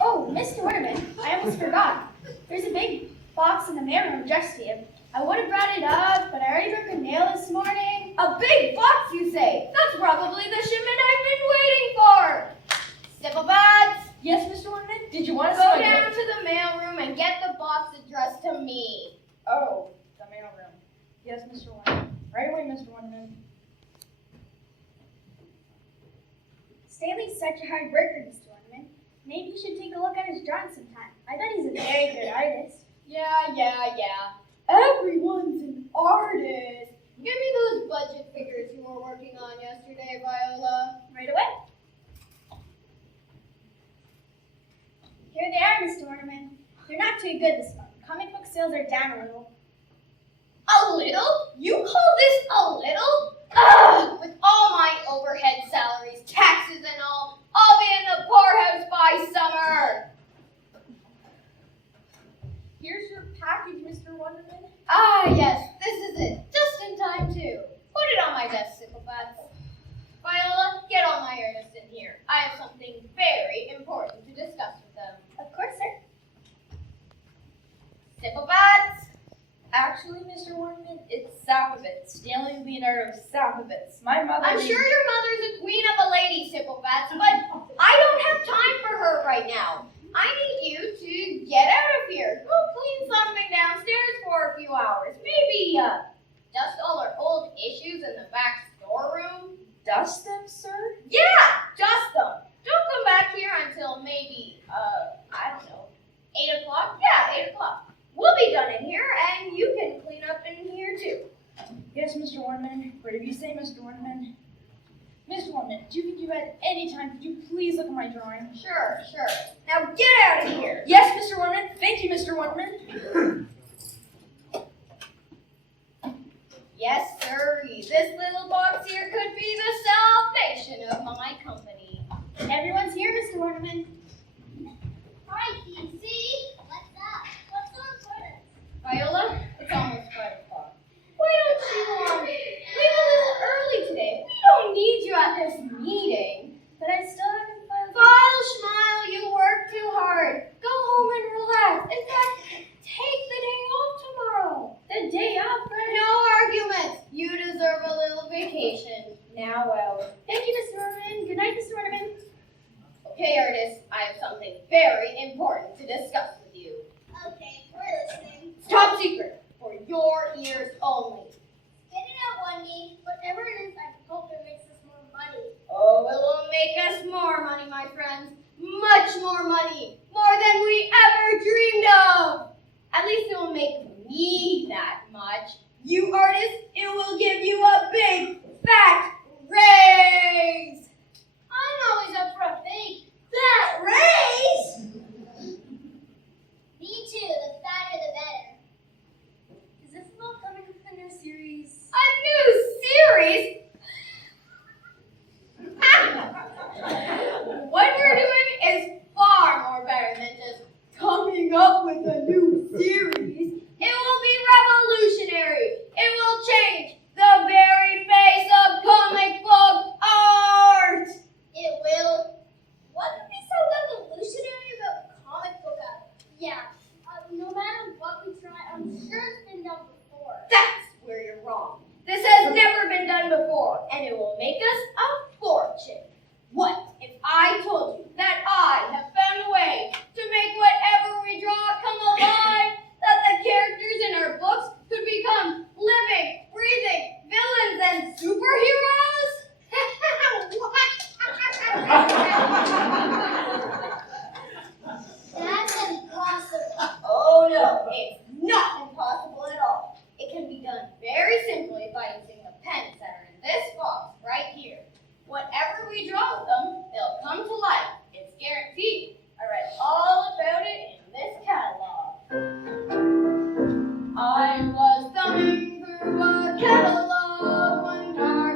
Oh, Mr. Ornament, I almost forgot. There's a big box in the mailroom addressed to you. I would have brought it up, but I already broke a nail this morning. A big box, you say? That's probably the shipment I've been waiting for. Stipplebads, Yes, Mr. Ornament? Did you want to go down to the mailroom and get the box addressed to me. Oh, the mailroom. Yes, Mr. Ornament. Right away, Mr. Ornament. Stanley's such a hard worker, Mr. Ornament. Maybe you should take a look at his drawings sometime. I bet he's a very good artist. Yeah. Everyone's an artist. Give me those budget figures you were working on yesterday, Viola. Right away. Here they are, Mr. Ornament. They're not too good this month. Comic book sales are down a little. A little? You call this a little? Ugh! With all my overhead salaries, taxes and all, I'll be in the poorhouse by summer. Here's your package, Mr. Ornament. Ah, yes, this is it. Just in time, too. Put it on my desk, Sycophants. Viola, get all my artists in here. I have something very important to discuss with them. Of course, sir. Sycophants! Actually, Mr. Ornament, it's Sappovitz. Stanley Leonardo Sappovitz. My mother. I'm sure your mother's a queen of a lady, Sycophants, but I don't have time for her right now. I need you to get out of here. Go clean something downstairs for a few hours. Maybe dust all our old issues in the back storeroom. Dust them, sir? Yeah, dust them. Don't come back here until maybe, I don't know, 8 o'clock? Yeah, 8 o'clock. We'll be done in here, and you can clean up in here, too. Yes, Mr. Ornament. Whatever you say, Mr. Ornament. Mr. Ornament, do you think you had any time? Could you please look at my drawing? Sure. Now get out of here. Yes, Mr. Ornament. Thank you, Mr. Ornament. Yes, sir. This little box here could be the salvation of my company. Everyone's here, Mr. Ornament. Hi, PC. What's up? What's so important? Viola, it's almost 5 o'clock. Why don't you leave a little early today? We don't need you at this meeting. But I still haven't filed. Vile Schmile, you work too hard. Go home and relax. In fact, take the day off tomorrow. The day off, right? No arguments. You deserve a little vacation. Now out. Thank you, Mr. Ornament. Good night, Mr. Ornament. Okay, artists, I have something very important to discuss with you. Okay, we're listening. Top secret, for your ears only. Get it out, Wendy. Whatever it is, I hope it makes us more money. Oh, it will make us more money, my friends. Much more money. More than we ever dreamed of. At least it will make me that much. You artists, it will give you a big, fat raise. I'm always up for a big That raise? Me too. The fatter, the better. Is this about coming with a new series? A new series? What we're doing is far more better than just coming up with a new series. It will be revolutionary. It will change the very face of comic book art. It will. What could be so revolutionary about comic book art? Yeah. No matter what we try, I'm sure it's been done before. That's where you're wrong. This has never been done before, and it will make us a fortune. What if I told you that I have found a way to make whatever we draw come alive? That the characters in our books could become living, breathing villains and superheroes? That's impossible. Oh no, it's not impossible at all. It can be done very simply by using the pens that are in this box right here. Whatever we draw with them, they'll come to life. It's guaranteed. I read all about it in this catalog. I was thumbing through a catalog one dark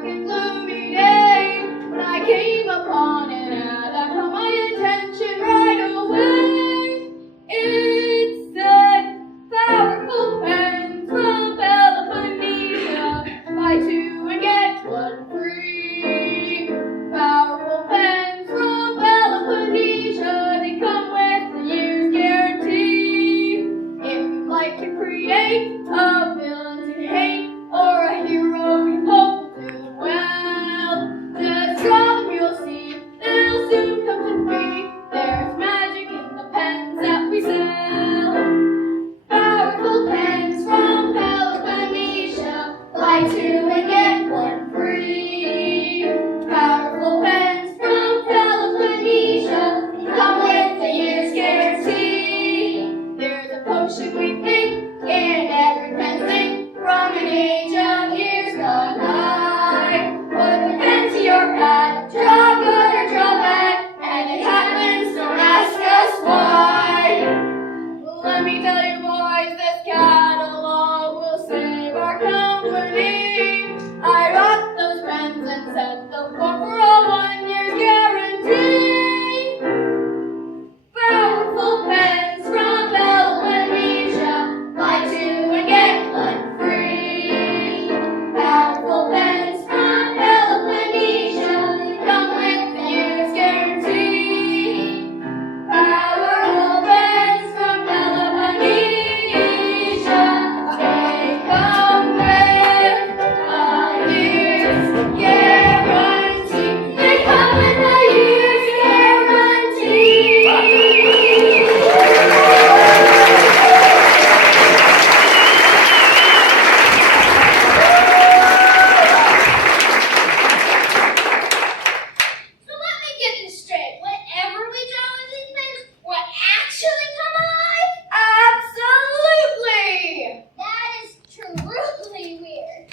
set the floor for a 1-year guarantee. Powerful pens from Peloponnnesia, buy 2 and get 1 free. Powerful pens from Peloponnnesia, come with the year's guarantee. Powerful pens from Peloponnnesia, they come with a year's guarantee. They come with a year's guarantee. So let me get this straight. Whatever we draw with these pens will actually come alive? Absolutely! That is truly weird.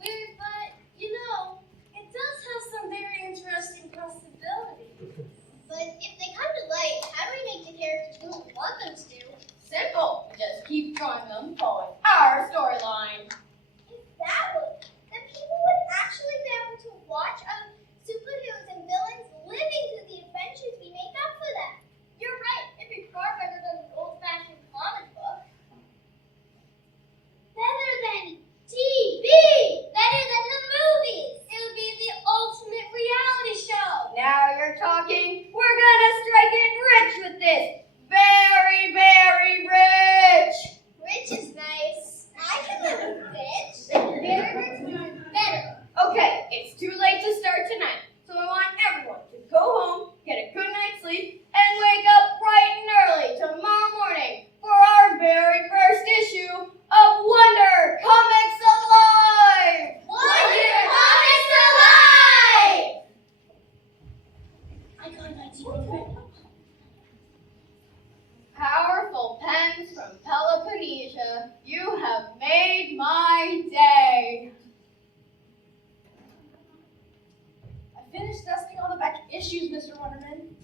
Weird, but it does have some very interesting possibilities. But if they come to life, how do we make the characters do what we want them to do? Simple. Just keep drawing them following our storyline. If that would, then people would actually be able to watch superheroes and villains living through the adventures we make up for them. You're right. It'd be far better than the old-fashioned comic book. Better than TV. Better than the movies. It would be the ultimate reality show. Now you're talking. We're gonna strike it rich with this. Very, very rich. Rich is nice. I can live with rich. Very rich is better. Okay, it's too late to start tonight, so I want everyone to go home, get a good night's sleep, and wake up bright and early tomorrow morning for our very first issue of Wonder Comics Alive! Wonder Comics Alive! I got an idea. Powerful pens from Peloponnnesia, you have made my day. I finished dusting all the back issues, Mr. Wonderman.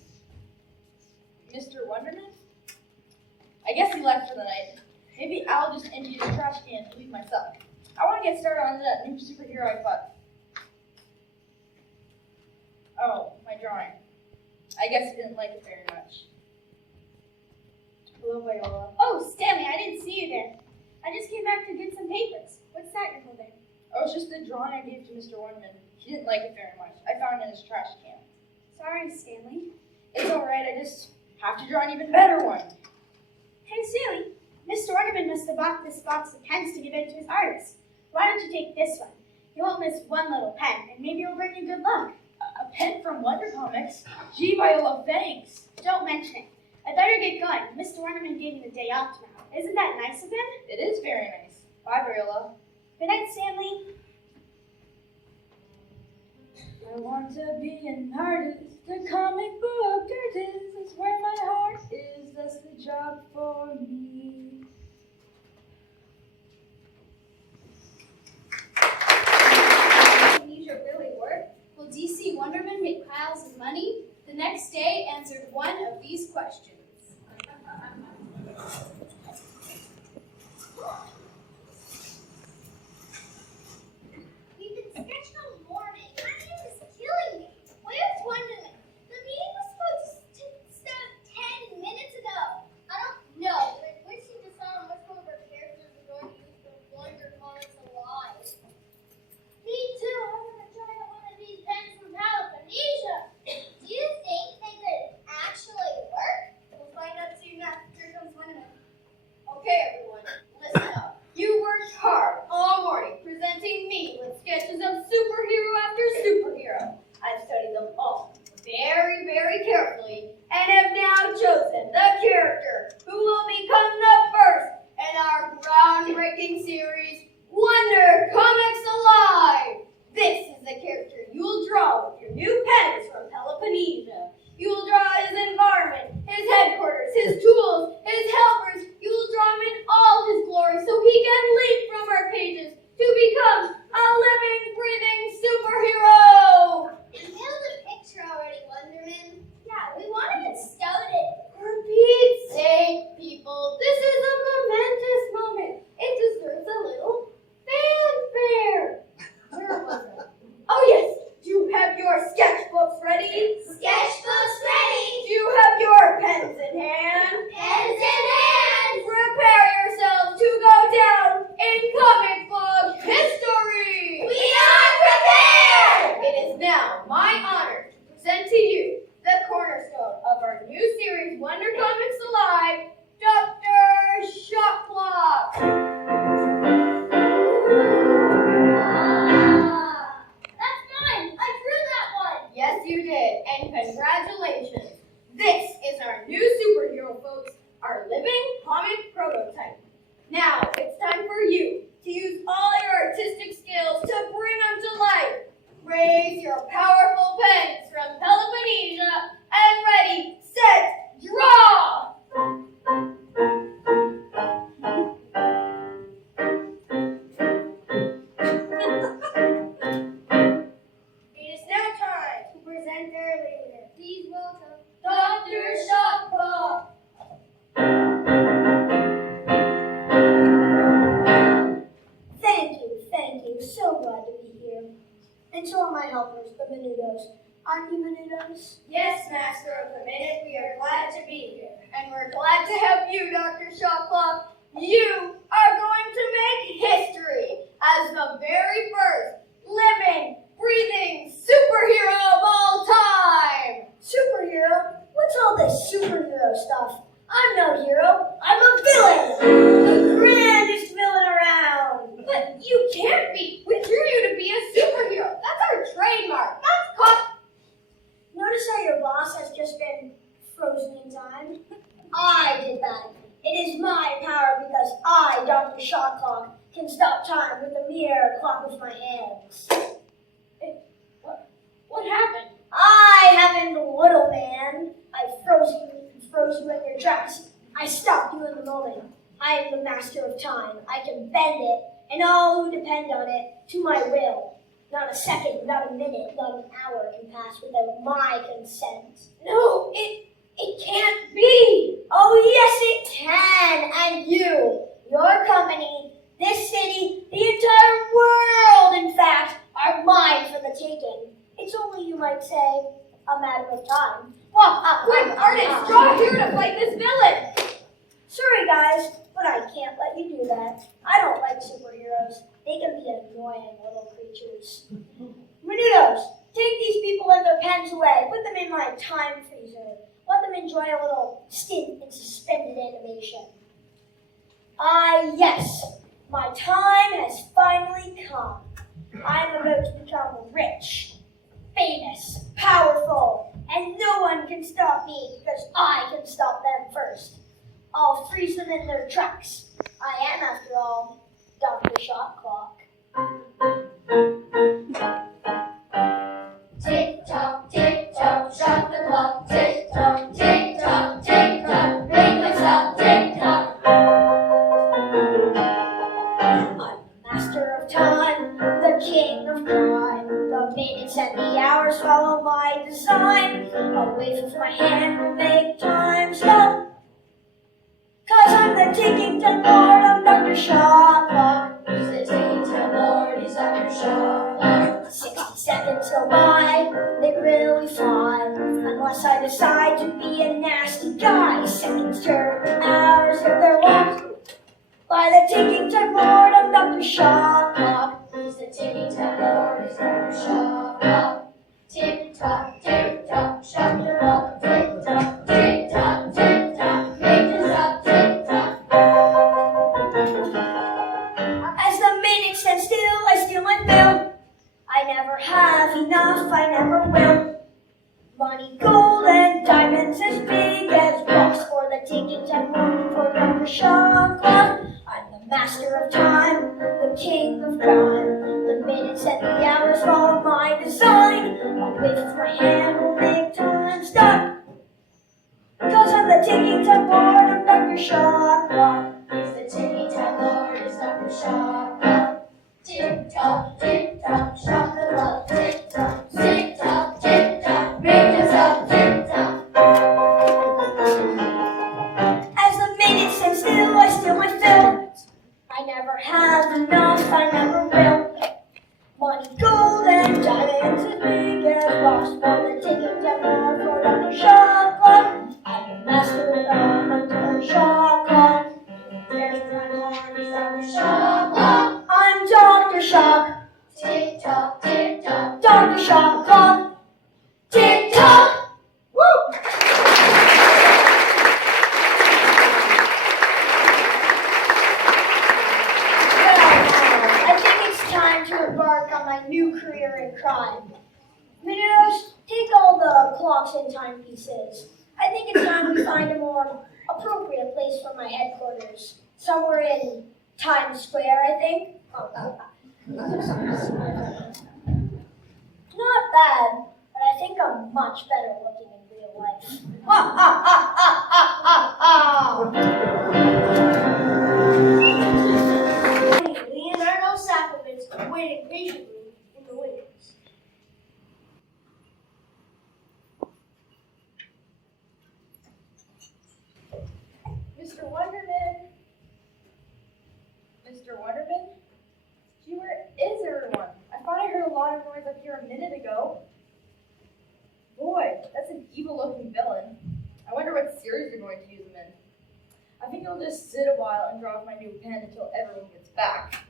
Mr. Wonderman? I guess he left for the night. Maybe I'll just empty his trash can and leave myself. I want to get started on that new superhero I bought. Oh, my drawing. I guess he didn't like it very much. Hello, Viola. Oh, Stanley, I didn't see you there. I just came back to get some papers. What's that you're holding? Oh, it's just the drawing I gave to Mr. Wonderman. He didn't like it very much. I found it in his trash can. Sorry, Stanley. It's alright, I just have to draw an even better one. Hey, Stanley. Mr. Ornament must have bought this box of pens to give in to his artists. Why don't you take this one? You won't miss one little pen, and maybe it'll bring you good luck. A pen from Wonder Comics? Gee, Viola, thanks. Don't mention it. I better get going. Mr. Ornament gave me the day off tomorrow. Isn't that nice of him? It is very nice. Bye, Viola. Good night, Stanley. I want to be an artist, a comic book artist. That's where my heart is. That's the job for me. Amnesia really work? Will DC Wonderman make piles of money? The next day answered one of these questions. We've been sketching all morning. My name is killing me. Where's Wonderman? The meeting was supposed to start 10 minutes ago. I don't know, but I wish he decided which one of our characters are going to use for Wonder Comics Alive. Me too. I want to try out one of these pens from Peloponnnesia. Do you think they could actually work? We'll find out soon after here comes Wonderman. Okay, everyone, listen up. You worked hard all morning presenting me with sketches of superhero after superhero. I've studied them all very, very carefully and have now chosen the character who will become the first in our groundbreaking series, Wonder Comics Alive. This is the character you'll draw with your new pens from Peloponnnesia. You will draw his environment, his headquarters, his tools, his helpers. You will draw him in all his glory so he can leap from our pages to become a living, breathing superhero. You nailed the picture already, Wonderman. Yeah, we want to get started. For Pete's sake, people, this is a momentous moment. It deserves a little fanfare. Where was it? Oh, yes. ready? Sketchbooks ready. Do you have your pens in hand? Pens in hand. Prepare yourselves to go down in comic book history. We are prepared. It is now my honor to present to you the cornerstone of our new series, Wonder Comics Alive, Dr. Shopclock. That's mine. I drew that one. Yes, you did, and congratulations. This is our new superhero, folks, our living comic prototype. Now, it's time for you to use all your artistic skills to bring them to life. Raise your powerful pens from Peloponnesia and ready, set, draw! It is now time to present their leader. Please welcome Dr. Shopclock. Thank you. So glad to be here. And so are my helpers, the Menudos. Aren't you Menudos? Yes, Master of the Minute, we are glad to be here. And we're glad to have you, Dr. Shopclock. You are going to make history as the very first living, breathing superhero of all time. Superhero? What's all this superhero stuff? I'm no hero. I'm a villain! The grandest villain around! But you can't be. We drew you to be a superhero. That's our trademark. That's called... Notice how your boss has just been frozen in time? I did that. It is my power because I, Dr. Shotclock, can stop time with a mere clap of my hands. What happened? I haven't, little man. I froze you in your tracks. I stopped you in the moment. I am the master of time. I can bend it, and all who depend on it, to my will. Not a second, not a minute, not an hour can pass without my consent. No, it can't be. Oh, yes, it can. And you, your company, this city, the entire world, in fact, are mine for the taking. It's only, you might say, a matter of time. Quick, artist, draw here to fight this villain. Sorry, guys, but I can't let you do that. I don't like superheroes. They can be annoying little creatures. Menudos, take these people and their pens away. Put them in my time freezer. Let them enjoy a little stint in suspended animation. Yes, my time has finally come. I'm about to become rich, famous, powerful, and no one can stop me because I can stop them first. I'll freeze them in their tracks. I am, after all, Dr. Shotclock. tick-tock, tick-tock, shot the clock. Tick-tock, tick-tock, tick-tock, make us stop. Tick-tock. I'm the master of time, the king of crime. The minutes and the hours follow my design. A wave of my hand will make time stop. 'Cause I'm the ticking time lord, I'm Dr. Shotclock. He's the ticking time lord, he's Dr. Shotclock. 60 seconds go by, they really fly. Unless I decide to be a nasty guy. Seconds turn to hours if they're lost. By the ticking time lord, I'm Dr. Shotclock. He's the ticking time lord, he's Dr. Shotclock. Tick-tock, tick-tock, shot the clock. Tick-tock, tick-tock, tick-tock, make us stop. Tick-tock. As the minutes stand still, I steal my fill. I never have enough, I never will. Money, gold, and diamonds as big as rocks for the ticking time bomb for Dr. Shotclock. I'm the master of time, the king of crime. The minutes and the hours follow my design. A wave of my hand will make time stop. 'Cause I'm the ticking time lord, I'm Dr. Shotclock. He's the ticking time lord, he's Dr. Shotclock. Tick-tock, tick-tock, shot the clock. Tick-tock, tick-tock, tick-tock, make us stop. Tick-tock. As the minutes stand still, I steal my fill. I never have enough, I never will. Money, gold, and diamonds as big as rocks for the taking demo for Dr. Chocolate. I'm the master of Dr. Chocolate. There's my arm, Dr. Chocolate. I'm Dr. Shock. Tick tock, tick tock. Dr. Chocolate. Tick tock. Woo! I think it's time to embark on my new career in crime. Minos, take all the clocks and timepieces. I think it's time we find a more appropriate place for my headquarters. Somewhere in Times Square, I think. Not bad, but I think I'm much better looking in real life. Ha ha ha ha ha ha ha! Leonardo Sapovitz waiting patiently in the wings. Mr. Wonderman? Mr. Wonderman? Gee, where is everyone? I thought I heard a lot of noise up here a minute ago. Boy, that's an evil-looking villain. I wonder what series they're going to use him in. I think I'll just sit a while and draw with my new pen until everyone gets back.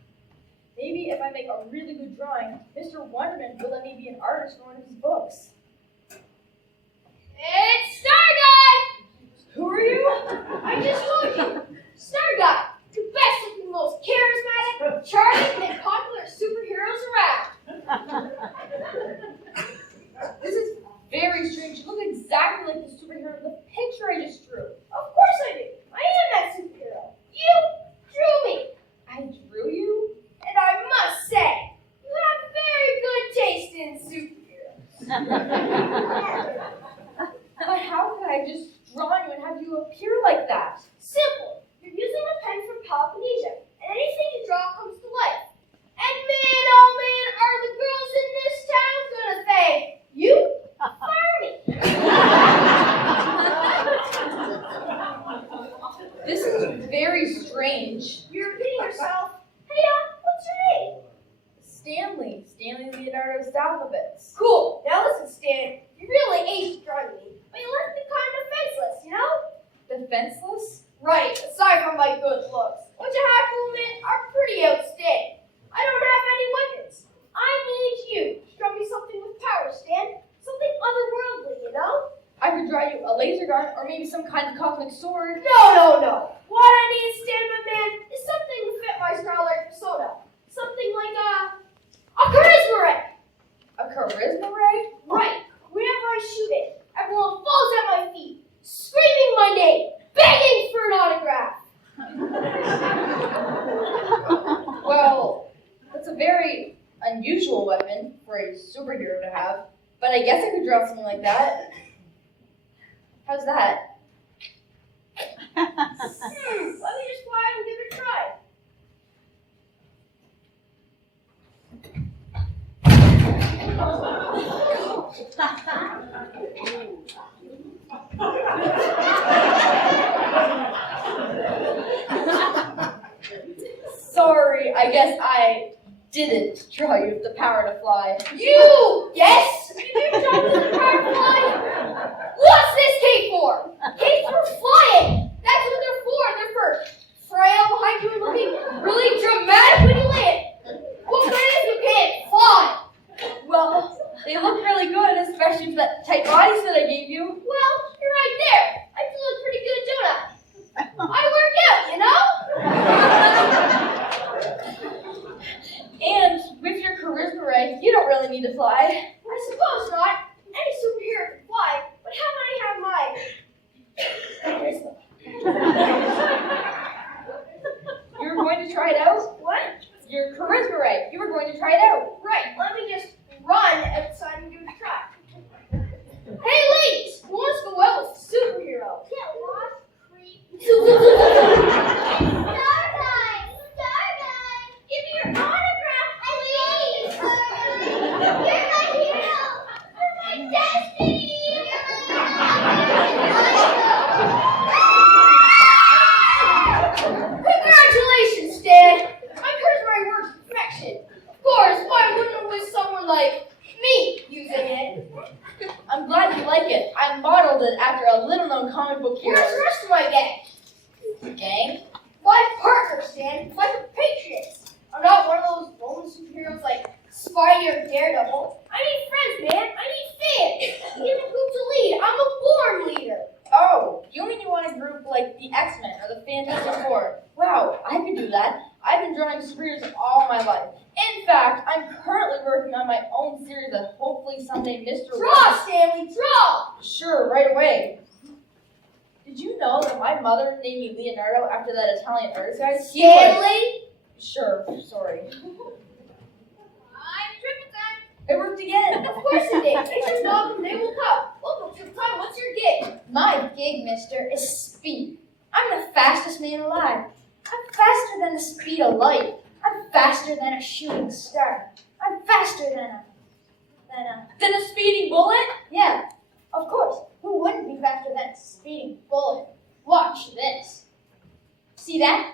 Maybe if I make a really good drawing, Mr. Wonderman will let me be an artist for one of his books. It's Star Guy! Who are you? I just told you. Star Guy, the best looking, most charismatic, charming, and popular superheroes around. This is very strange. You look exactly like the superhero in the picture I just drew. Of course I do. I am that superhero. You drew me. I drew you? And I must say, you have very good taste in superheroes. But how could I just draw you and have you appear like that? Simple. You're using a pen from Polynesia, and anything you draw comes to life. And man, oh man, are the girls in this town gonna say, you fire me. This is very strange. You're repeating yourself. Hey, what's your name? Stanley. Stanley Leonardo Salvovitz. Cool. Now listen, Stan. You really aced drawing me, but you left me kind of defenseless, you know? Defenseless? Right, aside from my good looks, which I have to admit are pretty outstanding. I don't have any weapons. I need you to draw me something with power, Stan. Something otherworldly, you know? I could draw you a laser gun or maybe some kind of cosmic sword. No. What I need, Stan, my man, is something to fit my starlight persona. Something like a charisma ray. A charisma ray? Right. Whenever I shoot it, everyone falls at my feet, screaming my name, begging for an autograph. Well, that's a very unusual weapon for a superhero to have, but I guess I could draw something like that. How's that? Let me just try and give it a try. Sorry, I guess I didn't draw you with the power to fly. You! Yes? You didn't draw me the power to fly? What's this cape for? Capes for flying! That's what they're for! They're for frail behind you and looking really dramatic when you land! What good if you can't fly? Well, they look really good, especially for that tight bodysuit I gave you. Well, you're right there. I do look pretty good, don't I? I work out, you know? And with your charisma ray, you don't really need to fly. I suppose not. Any superhero can fly, but how many have my You were going to try it out? What? Your charisma ray. You were going to try it out. Right, let me just run outside and give it a try. Hey ladies, who wants to go out with a superhero? Get lost, creep. Star Guy, Give me your autograph, please. please. You're my hero. You're my destiny. Congratulations, Stan. My charisma works perfection. Of course, why wouldn't it with someone like me? like it. I modeled it after a little-known comic book hero. Where's the rest of my gang? Gang? My partner, Stan. My compatriots. I'm not one of those lone superheroes like Spidey or Daredevil. I need friends, man. I need fans. Even who to lead. I'm a born leader. Oh, you mean you want a group like the X-Men or the Fantastic Four? Wow, I could do that. I've been drawing superheroes all my life. In fact, I'm currently working on my own series that hopefully someday Mr. Draw, Stanley, draw! Sure, right away. Did you know that my mother named me Leonardo after that Italian artist guy? Stanley? Sure, sorry. I'm tripping time. It worked again. Of course it did. It's your dog and they will come. Welcome to the time. What's your gig? My gig, mister, is speed. I'm the fastest man alive. I'm faster than the speed of light. I'm faster than a shooting star. I'm faster than a speeding bullet? Yeah, of course. Who wouldn't be faster than a speeding bullet? Watch this. See that?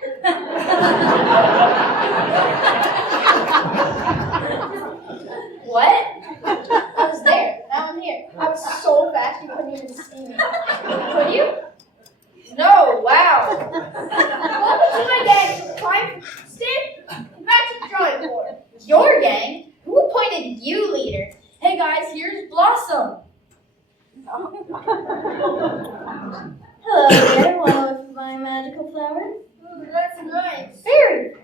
What? I was there. Now I'm here. I was so fast you couldn't even see me. Could you? No, wow. Welcome to my gang. Time for Stan. Back to the drawing board. Your gang? Who appointed you leader? Hey guys, here's Blossom. Hello there, want to my magical flower? Ooh, that's nice. Very.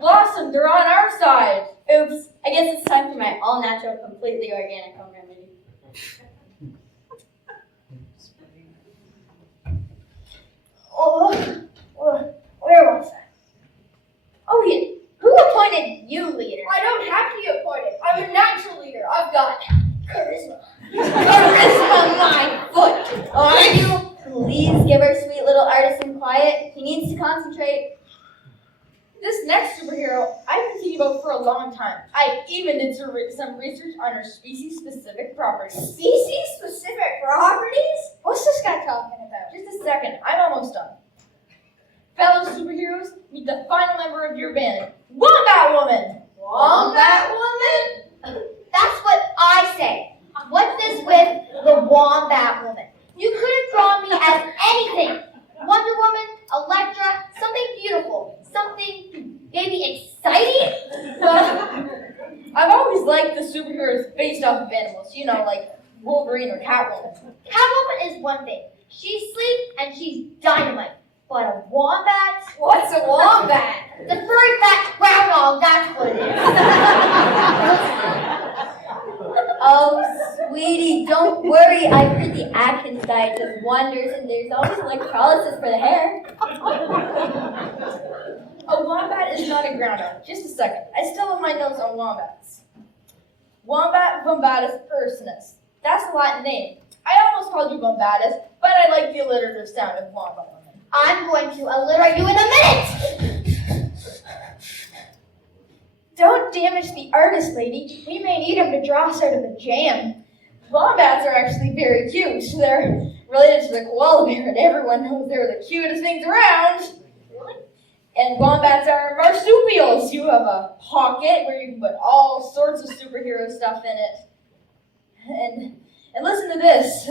Blossom, they're on our side. Oops, I guess it's time for my all-natural, completely organic home remedy. Where was I? Oh, yeah. Who appointed you leader? I don't have to be appointed. I'm a natural leader. I've got charisma. Charisma, my foot. Are you? Please give our sweet little artist some quiet. He needs to concentrate. This next superhero I've been thinking about for a long time. I even did some research on her species-specific properties. Species-specific properties? What's this guy talking about? Just a second. I'm almost done. Fellow superheroes, meet the final member of your band, Wombat Woman. Wombat Woman? That's what I say. What's this with the Wombat Woman? You could have drawn me as anything. Wonder Woman, Elektra, something beautiful, something maybe exciting? Well, I've always liked the superheroes based off of animals, you know, like Wolverine or Catwoman. Catwoman is one thing. She's sleek and she's dynamite. But a wombat? What's a wombat? The furry fat groundhog, that's what it is. Oh, sweetie, don't worry. I've heard the Atkins diet does wonders, and there's always electrolysis for the hair. A wombat is not a groundhog. Just a second. I still have my notes on wombats. Wombat Wombatus ursinus. That's the Latin name. I almost called you Wombatus, but I like the alliterative sound of wombat woman. I'm going to alliterate you in a minute! Don't damage the artist, lady. We may need him to draw us out of a jam. Wombats are actually very cute. They're related to the koala bear, and everyone knows they're the cutest things around. Really? And wombats are marsupials. You have a pocket where you can put all sorts of superhero stuff in it. And listen to this.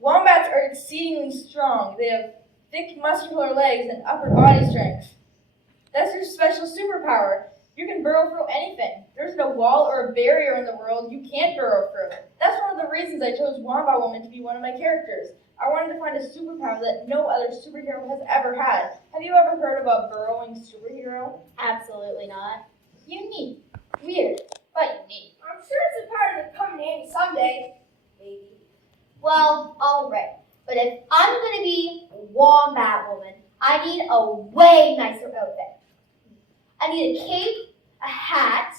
Wombats are exceedingly strong. They have thick, muscular legs and upper body strength. That's their special superpower. You can burrow through anything. There's no wall or a barrier in the world you can't burrow through. That's one of the reasons I chose Wombat Woman to be one of my characters. I wanted to find a superpower that no other superhero has ever had. Have you ever heard of a burrowing superhero? Absolutely not. Unique. Weird, but unique. I'm sure it's a power that's coming in handy someday. Maybe. Well, alright. But if I'm going to be Wombat Woman, I need a way nicer outfit. I need a cape, a hat,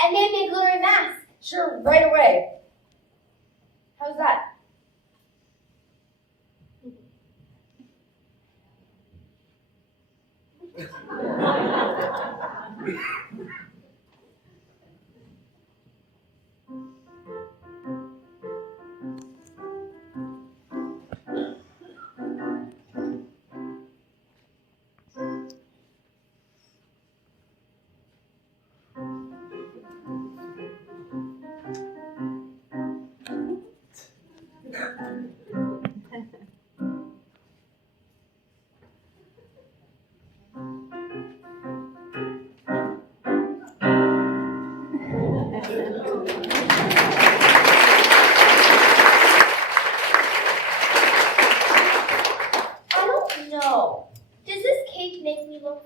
and maybe a glittery mask. Sure, right away. How's that?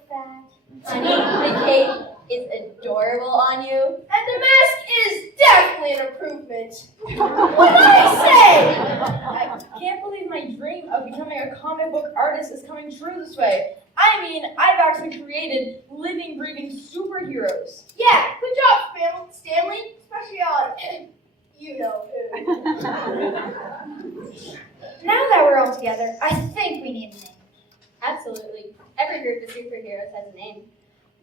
fat. Honey, the cake is adorable on you. And the mask is definitely an improvement. What did I say? I can't believe my dream of becoming a comic book artist is coming true this way. I mean, I've actually created living, breathing superheroes. Yeah, good job, Stanley. Especially on, you know who. Now that we're all together, I think we need a name. Absolutely. Every group of superheroes has a name.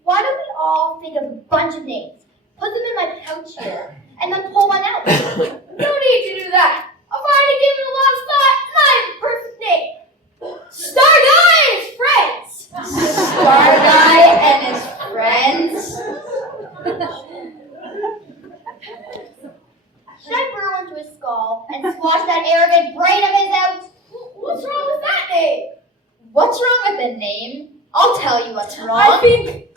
Why don't we all think of a bunch of names, put them in my pouch here, and then pull one out? No need to do that. I've already given it a lot of thought, and I have a perfect name. Star Guy and his friends. Star Guy and his friends? Should I burrow into his skull and squash that arrogant brain of his out? What's wrong with that name? What's wrong with the name? I'll tell you what's wrong. I think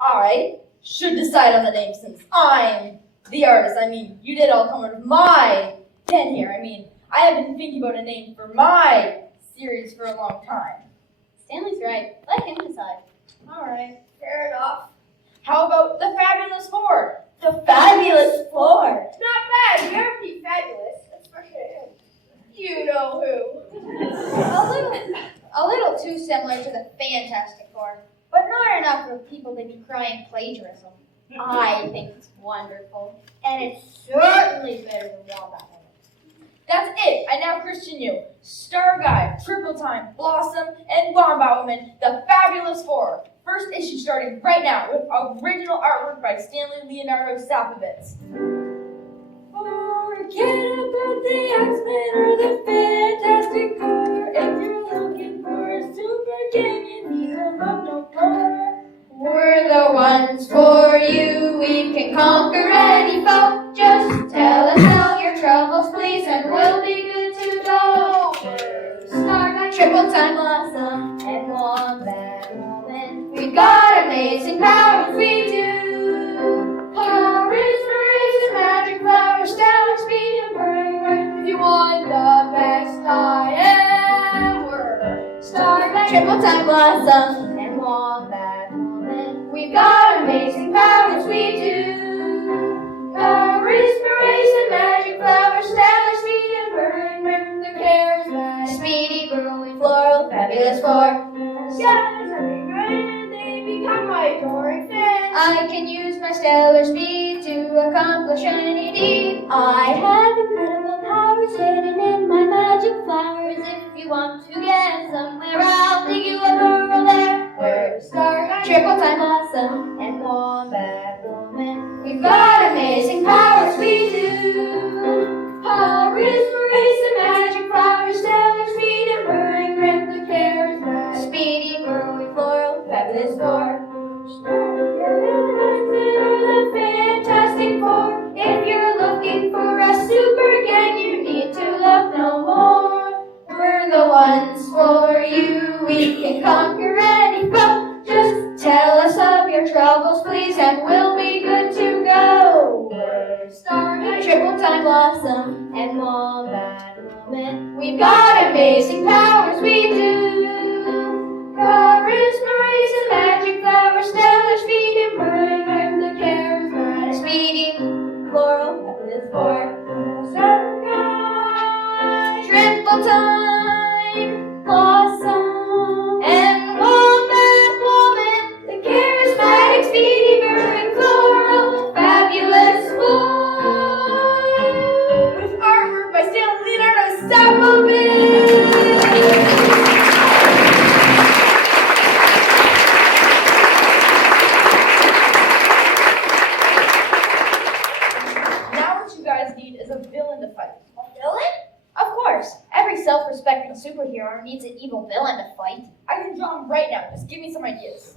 I should decide on the name since I'm the artist. I mean, you did all come out of my pen here. I mean, I have been thinking about a name for my series for a long time. Stanley's right. Let him decide. All right. Fair enough. How about the Fabulous Four? The Fabulous Four. Not bad. We are pretty fabulous. Especially him. You know who. A little too similar to the Fantastic Four, but not enough for people to be crying plagiarism. I think it's wonderful. And it's certainly better than Wombat Woman. That's it. I now Christian you. Star Guy, Triple Time, Blossom, and Wombat Woman, the Fabulous Four. First issue starting right now with original artwork by Stanley Leonardo Sapovitz. Forget about the X-Men or the Fantastic Four. If you're looking for a super gang, you need to look no more. We're the ones for you. We can conquer any foe. Just tell us all your troubles, please, and we'll be good to go. Starlight, Triple Time, Blossom, and Wombat Woman. We've got amazing powers, we do. Power, inspiration, magic flowers, stellar speed, and burning. If you want the best I am, we're Starlight, Triple Time, Blossom, and Wombat Woman. We've got amazing powers, we do. Power, inspiration, magic flowers, stellar speed, and burning. The charismatic, speedy, burrowing, floral, fabulous four. Skies are big and they become my adoring fans. I can use my stellar speed to accomplish any deed. I have incredible powers hidden in my magic flowers. If you want to get somewhere, I'll dig you a burrow there. We're Starlight, Triple Time, Blossom, and Wombat Woman. We've got amazing powers, we do. Power, inspiration, magic flowers, stellar speed, and burning grim. The charismatic, speedy, burrowing, floral, fabulous four. The Fantastic Four. If you're looking for a super gang, you need to look no more. We're the ones for you. We can conquer any foe. Just tell us of your troubles, please, and we'll be good to go. We're Starlight, Triple Time, Blossom, and Wombat Woman. We've got amazing powers, we do. Power, inspiration, magic flowers, stellar speed, and burning the charismatic, speedy, floral, fabulous four. Triple Time, Blossom, and Wombat Woman. The charismatic, speedy, burning, floral, fabulous four. With artwork by Stanley Leonardo Sapovitz. Now what you guys need is a villain to fight. A villain? Of course, every self-respecting superhero needs an evil villain to fight. I can draw him right now. Just give me some ideas.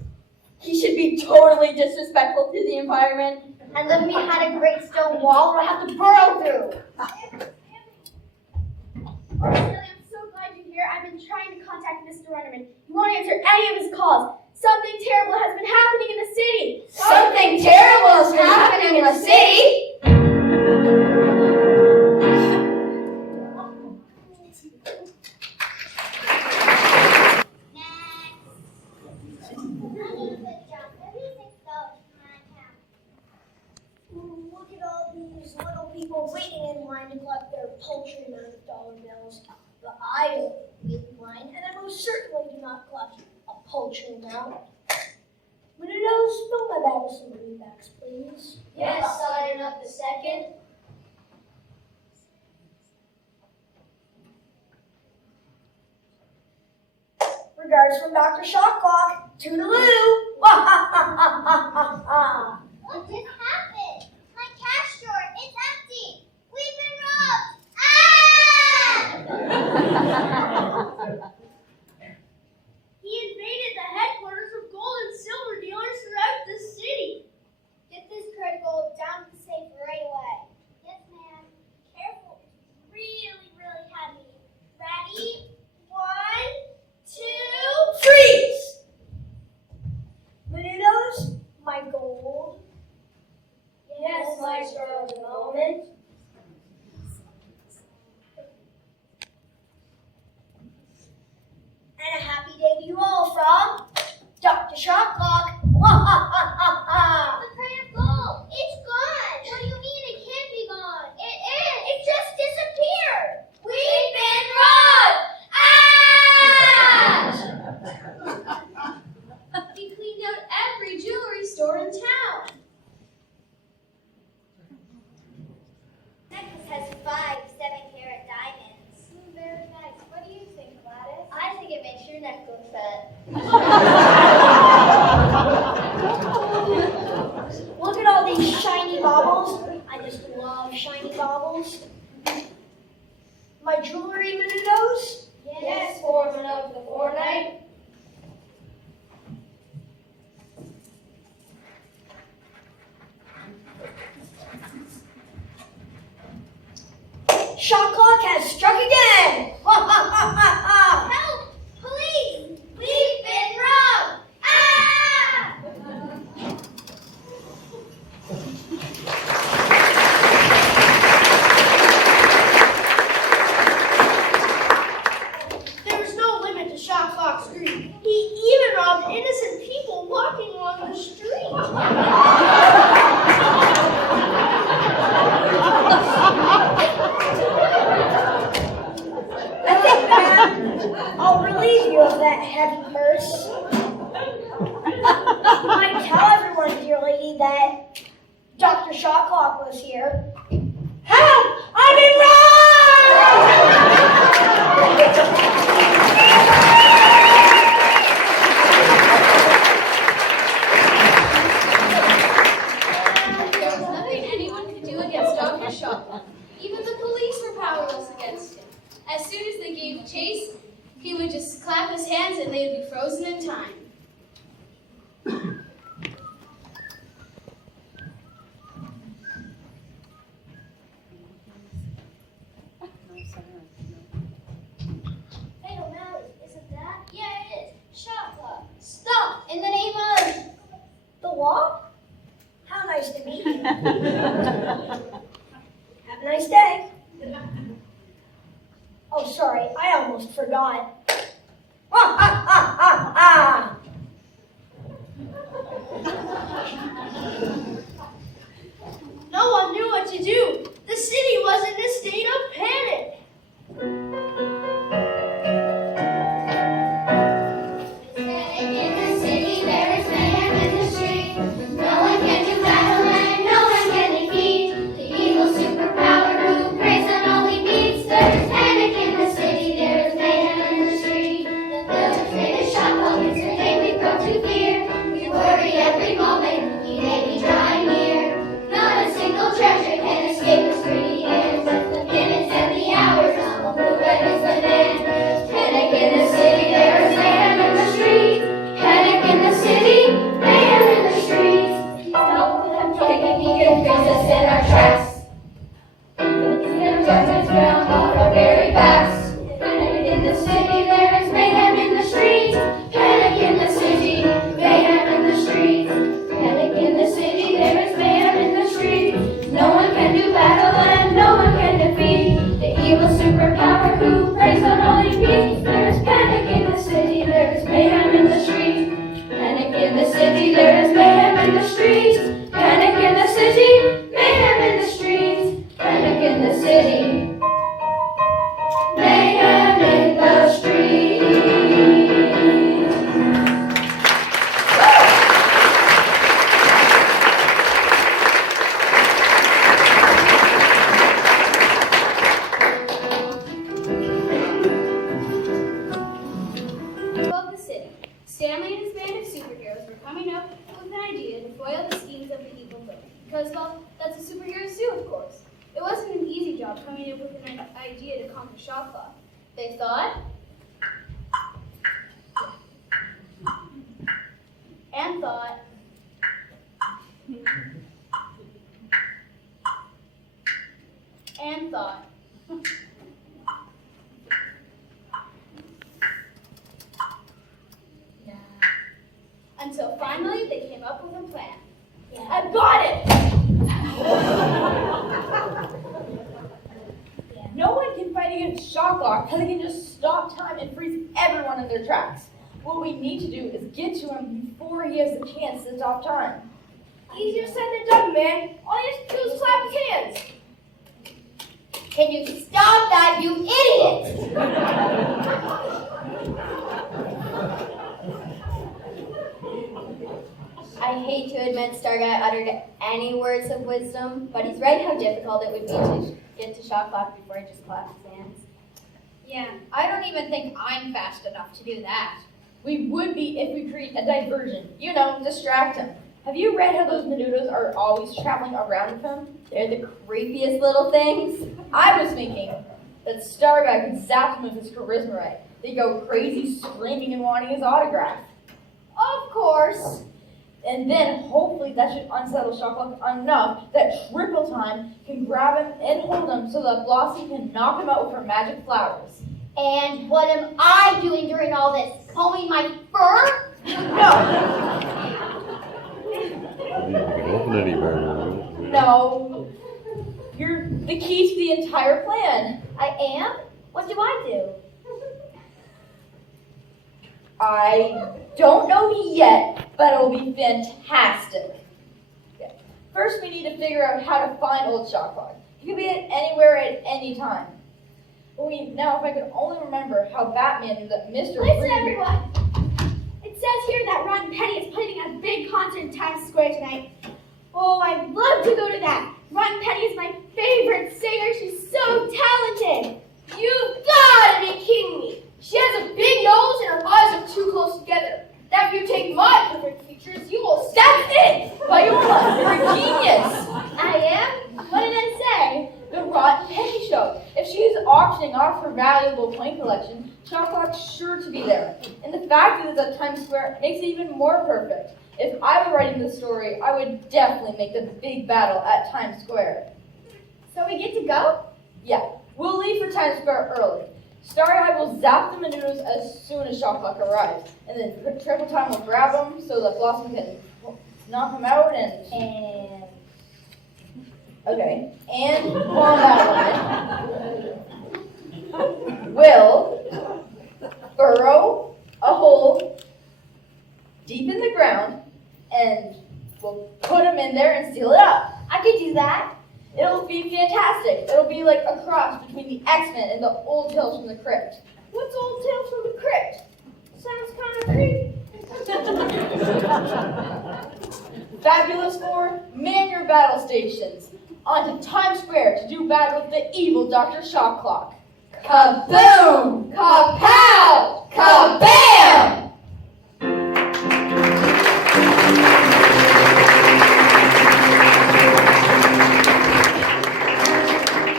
He should be totally disrespectful to the environment. And live behind a great stone wall where I have to burrow through. Oh, Stanley, I'm so glad you're here. I've been trying to contact Mr. Runnerman. He won't answer any of his calls. Something terrible has been happening in the city. Something terrible is happening in the city. Next. I don't make wine, and I most certainly do not collect a paltry amount. Menudos, fill my bag with some greenbacks, please. Yes, sign up the second. Regards from Dr. Shotclock. Toodaloo! Wah ha ha ha ha ha ha! What just happened? My cash drawer, it's empty. We've been robbed. Ah! He invaded the headquarters of gold and silver dealers throughout the city. Get this crate of gold down to the safe right away. Yes, ma'am. Careful, it's really, really heavy. Ready? 1, 2. Freeze! Menudos, my gold. Yes, my star of the moment. And a happy day to you all from Dr. Shotclock. Wah ha ha ha ha! The crate of gold, it's gone. What do you mean it can't be gone? It is. It just disappeared. We've been robbed. Ah! He cleaned out every jewelry store in town. Necklace has 5 7-carat diamonds. Very nice. What do you think, Gladys? I think it makes your neck look fat. Look at all these shiny baubles. I just love shiny baubles. My jewelry, Menudos. Yes, foreman of the fortnight. Shotclock has struck again. Ha ha ha ha ha! Help! Police! We've been robbed! Ah! There was no limit to Shotclock's greed. He even robbed innocent people walking along the street. I think, ma'am, I'll relieve you of that heavy purse. You might tell everyone, dear lady, that Dr. Shotclock was here. Help! I'm been There was nothing anyone could do against Dr. Shotclock. Even the police were powerless against him. As soon as they gave chase, he would just clap his hands and they would be frozen in time. Hey, O'Malley, isn't that? Yeah, it is. Shotclock. Stop! In the name of... the law? How nice to meet you. Have a nice day. Oh, sorry, I almost forgot. Ha ha ha ha ha! No one knew what to do. The city was in a state of panic. In the city there is mayhem in the street. No one can do battle and no one can defeat the evil superpower who prays on all he needs. There is panic in the city, there is mayhem in the street. The village made a shotclock, it's a day we grow to fear. We worry every moment, he may be drawing near. Not a single treasure can escape his greedy hands. The minutes and the hours, not one move and is the man. Panic in the city, there is mayhem in the street. Panic in the city, mayhem in the streets. Help with them taking, he can freeze us in our tracks. Instead of judgments ground on our very backs. Panic in the city, there is mayhem in the streets. Panic in the city, mayhem in the streets. Panic in the city, there is mayhem in the streets. No one can do battle and no one can defeat the evil superpower who preys on all he feeds. There is panic in the city, there is mayhem in the streets. Panic in the city, there is mayhem in the streets. Panic in the city, mayhem in the streets. Panic in the city, mayhem in idea to foil the schemes of the evil villain. Because, well, that's what superheroes do, of course. It wasn't an easy job coming up with an idea to conquer Shawclaw. They thought, and thought, and thought. Until finally they came up with a plan. I've got it! No one can fight against Shawclaw because he can just stop time and freeze everyone in their tracks. What we need to do is get to him before he has the chance to stop time. Easier said than done, man. All you have to do is clap his hands. Can you stop that, you idiot? I hate to admit Starguy uttered any words of wisdom, but he's right how difficult it would be to get to Shawclaw before he just claps his hands. Yeah, I don't even think I'm fast enough to do that. We would be if we create a diversion. You know, distract him. Have you read how those Menudos are always traveling around with him? They're the creepiest little things. I was thinking that Starguy could zap him with his charisma right. They go crazy screaming and wanting his autograph. Of course. And then hopefully that should unsettle Shawclaw enough that Triple Time can grab him and hold him so that Blossom can knock him out with her magic flowers. And what am I doing during all this? Combing my fur? No. You're the key to the entire plan. I am? What do I do? I don't know yet, but it will be fantastic. Yeah. First, we need to figure out how to find old Shawclaw. He could be at anywhere at any time. Now, if I could only remember how Batman knew that Mr. Listen, Freeze- everyone. It says here that Ron Penny is putting a big concert in Times Square tonight. Oh, I'd love to go to that. Ron Penny is my favorite singer. She's so talented. You've got to be kidding me. She has a big nose and her eyes are too close together. Now if you take my perfect features, you will That's it! Viola, you're a genius! I am? What did I say? The Ron Penny Show. If she's auctioning off her valuable coin collection, Shawclaw's sure to be there. And the fact that it's at Times Square makes it even more perfect. If I were writing this story, I would definitely make the big battle at Times Square. So we get to go? Yeah, we'll leave for Times Square early. Starguy will zap the Menudos as soon as Shawclaw arrives, and then Triple Time will grab him so that Blossom can knock him out and okay. And while that one will burrow a hole deep in the ground, and we'll put him in there and seal it up. I could do that. It'll be fantastic. It'll be like a cross between the X-Men and the Old Tales from the Crypt. What's Old Tales from the Crypt? Sounds kind of creepy. Fabulous Four, man your battle stations. On to Times Square to do battle with the evil Dr. Shawclaw. Kaboom! Kapow! Kabam!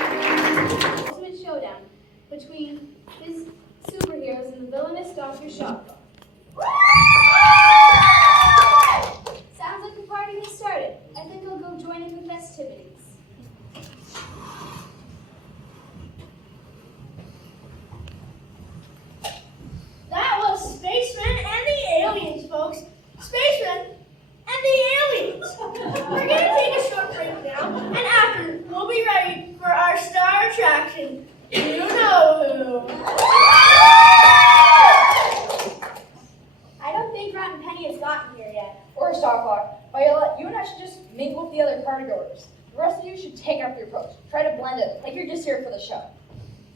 Ultimate showdown between his superheroes and the villainous Dr. Shawclaw. Sounds like the party has started. I think I'll go join in the festivities. That was Spaceman and the Aliens, folks. Spaceman and the Aliens. We're going to take a short break now, and after, we'll be ready for our star attraction. You know who. I don't think Rotten Penny has gotten here yet. Or Shawclaw. Viola, you and I should just mingle with the other partygoers. The rest of you should take up your approach. Try to blend it, like you're just here for the show.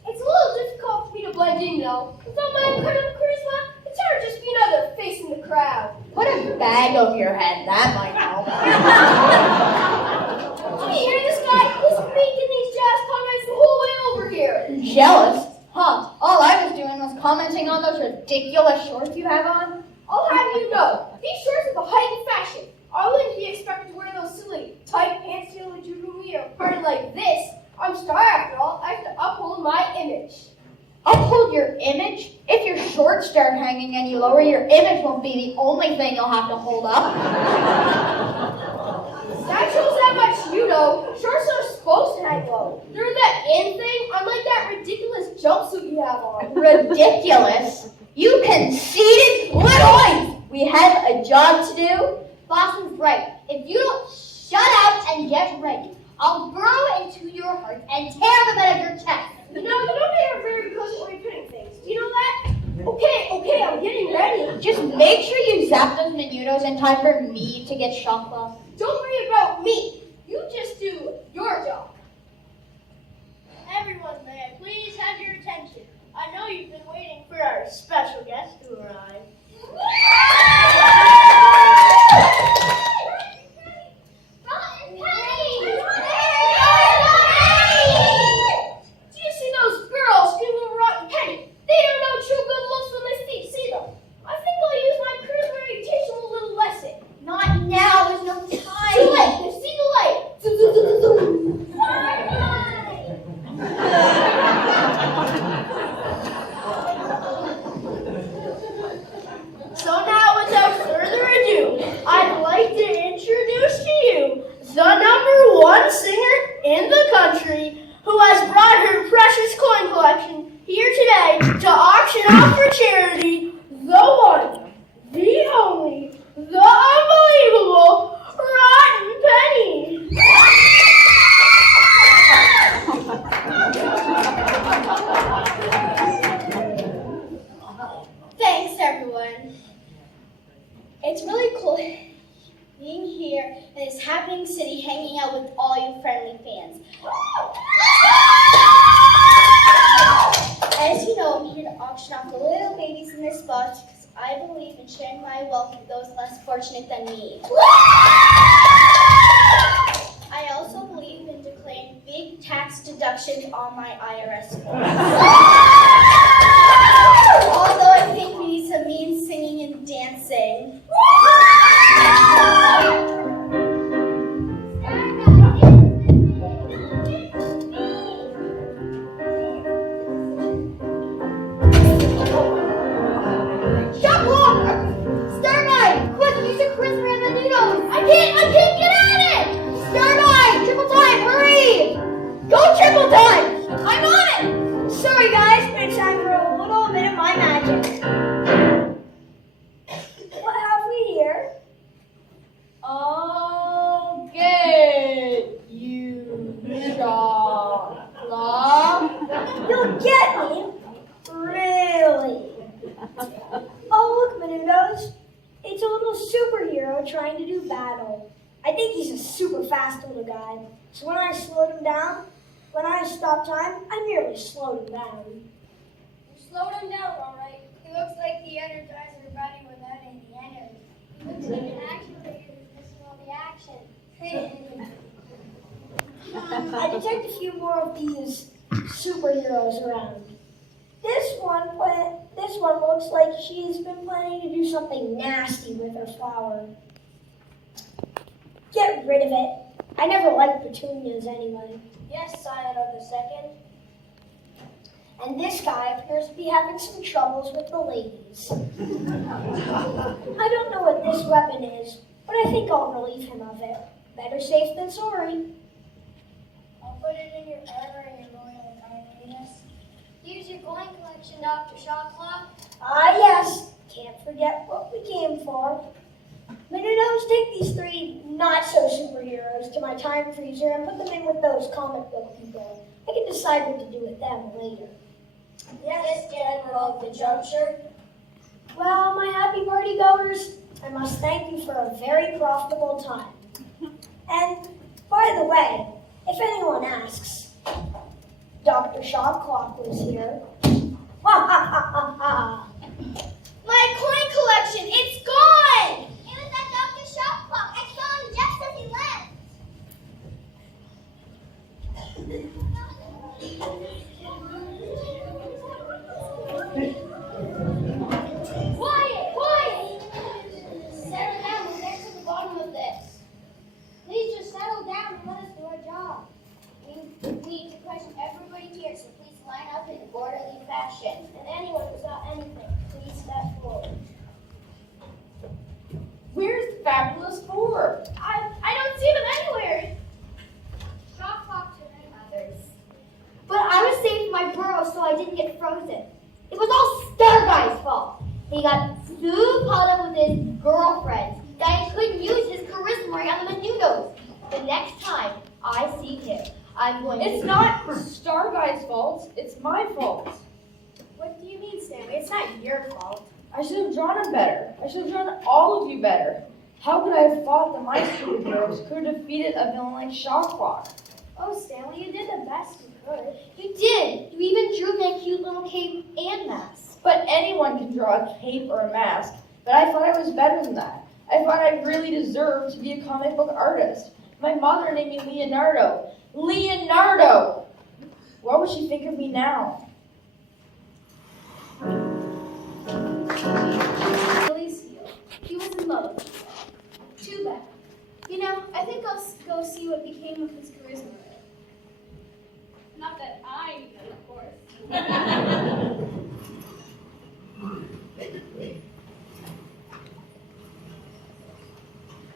It's a little difficult for me to blend in, though. Without my incredible charisma, it's hard to just be another face in the crowd. Put a bag over your head, that might help. Do you hear this guy? He's making these jazz comments the whole way over here. Jealous? Huh, all I was doing was commenting on those ridiculous shorts you have on. I'll have you know, these shirts are the height of fashion. Our hanging any lower, your image won't be the only thing you'll have to hold up. That shows how much you know. Shorts are supposed to hang low. They're that in thing, unlike that ridiculous jumpsuit you have on. Ridiculous. You conceited little. We have a job to do. Boston's right. If you don't shut up and get ready, I'll burrow into your heart and tear them out of your chest. You know, you don't have a very pleasant way of putting things. Do you know that? Okay, I'm getting ready. Just make sure you zap those minutos in time for me to get shot clock. Don't worry about me. You just do your job. Everyone, may I please have your attention? I know you've been waiting for our special guest to arrive. Rotten Penny! Do you see those girls screaming over Rotten Penny? They don't know true good looks when they see them. I think I'll use my charisma to teach them a little lesson. Not now. There's no time. Too late. They've seen the light. Zoom, zoom, zoom, zoom, zoom. So now, without further ado, I'd like to introduce to you the #1 singer in the country who has brought her precious coin collection here today to auction off for charity. The one, the only, the unbelievable Rotten Penny. Thanks, everyone. It's really cool being here in this happening city, hanging out with all you friendly fans. As you know, I'm here to auction off the little babies in this box because I believe in sharing my wealth with those less fortunate than me. I also believe in declaring big tax deductions on my IRS forms. Although I think we need some mean singing and dancing. Starlight! Quick, use your charisma and the needles! I can't get at it! Starlight! Triple time, hurry! Go triple time! I'm on it! Sorry guys, but it's time for a little bit of my magic. What have we here? I'll get you, chocolate. You'll get me? Really? Oh, look, Menudos. It's a little superhero trying to do battle. I think he's a super fast little guy. So when I slowed him down, when I stopped time, I merely slowed him down. You slowed him down, all right. He looks like the Energizer Bunny without any energy. He looks like an action figure who's missing all the action. I detect a few more of these superheroes around. This one looks like she's been planning to do something nasty with her flower. Get rid of it. I never liked petunias anyway. Yes, Scion of the Second. And this guy appears to be having some troubles with the ladies. I don't know what this weapon is, but I think I'll relieve him of it. Better safe than sorry. I'll put it in your armor and your royal kindness. Use your coin collection, Dr. Shotclaw. Ah, yes. Can't forget what we came for. Menudos, take these 3 not-so-superheroes to my time freezer and put them in with those comic book people. I can decide what to do with them later. Yes, General of the Juncture. Well, my happy party goers, I must thank you for a very profitable time. And, by the way, if anyone asks, Dr. Shotcloth was here. Ha ha ha ha ha! My coin collection, it's gone! It was that Dr. Shotcloth. I saw him just as he left. Quiet! Settle down. We'll get to the bottom of this. Please just settle down and let us do our job. We need to question everybody here, so please line up in an orderly fashion. And anyone who's got anything, please step forward. knows, the next time I see him, I'm going It's to... not Star Guy's fault. It's my fault. What do you mean, Stanley? It's not your fault. I should have drawn him better. I should have drawn all of you better. How could I have thought that my superheroes could have defeated a villain like Shocklock? Oh, Stanley, you did the best you could. You did! You even drew me a cute little cape and mask. But anyone can draw a cape or a mask. But I thought I was better than that. I thought I really deserved to be a comic book artist. My mother named me Leonardo. Leonardo! What would she think of me now? Alicia, he was in love with you. Too bad. You know, I think I'll go see what became of his charisma. Not that I know, of course.